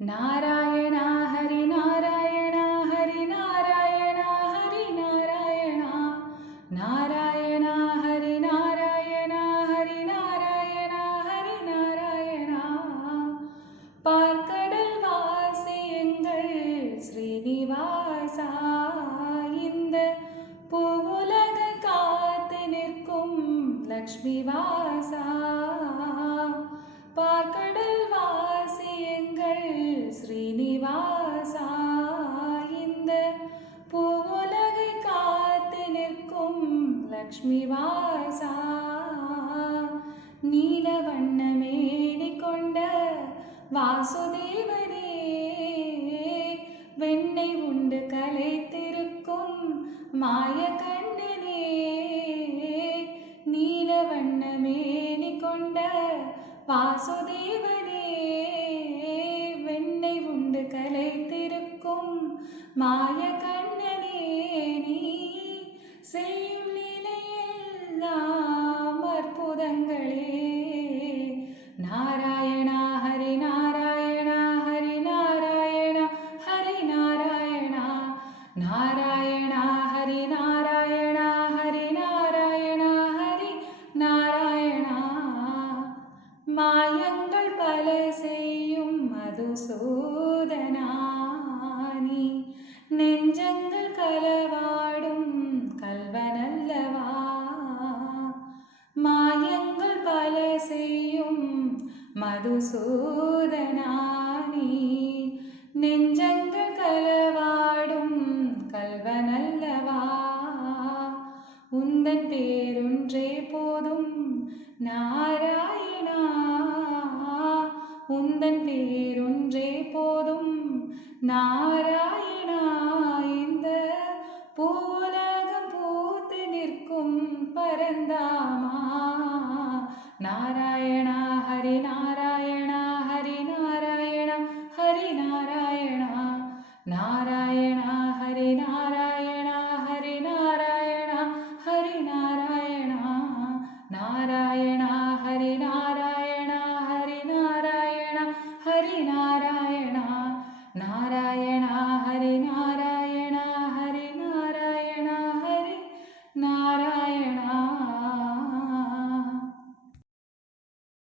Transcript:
नारायण हरि नारायण हरि नारायण हरि नारायण नारायण हरि नारायण हरि नारायण हरि नारायण பார்க்கடல் வாசி எங்கள் ஸ்ரீனிவாசா இந்த பூவுலக காத்து நிற்கும் லக்ஷ்மி வாசா பார்க்கடல் வாசி எங்கள் ஸ்ரீனிவாசா இந்த பூவுலகை காத்து நிற்கும் லக்ஷ்மி வாசா நீல வண்ணமேனி கொண்ட வாசுதேவனே வெண்ணை உண்டு கலைத்திருக்கும் மாய கண்ணனே நீல வண்ணமேனி கொண்ட வாசுதேவனே வெண்ணை உண்டு கலைத்திருக்கும் மாய கண்ணனே நீ செய்யும் நிலையெல்லாம் அற்புதங்களே நாராயணா ஹரி நாராயணா ஹரி நாராயணா ஹரி நாராயணா நாராயணா ஹரி நாராயணா ஹரி நாராயணா ஹரி நாராயணா மாயங்கள் பல செய்யும் மதுசூதனானி நெஞ்சங்கள் கலவாடும் கல்வனல்லவா மாயங்கள் பல செய்யும் மதுசூதனானி நெஞ்சங்கள் கலவாடும் கல்வனல்லவா உந்தன் பேரொன்றே போதும் நாராயணா உந்தன் பேரொன்றே போதும் நாராயணா இந்த பூவுலகம் பூத்து நிற்கும் பரந்தாமா நாராயணா ஹரி நாராயணா ஹரி நாராயணா ஹரி நாராயணா நாராயணா ஹரி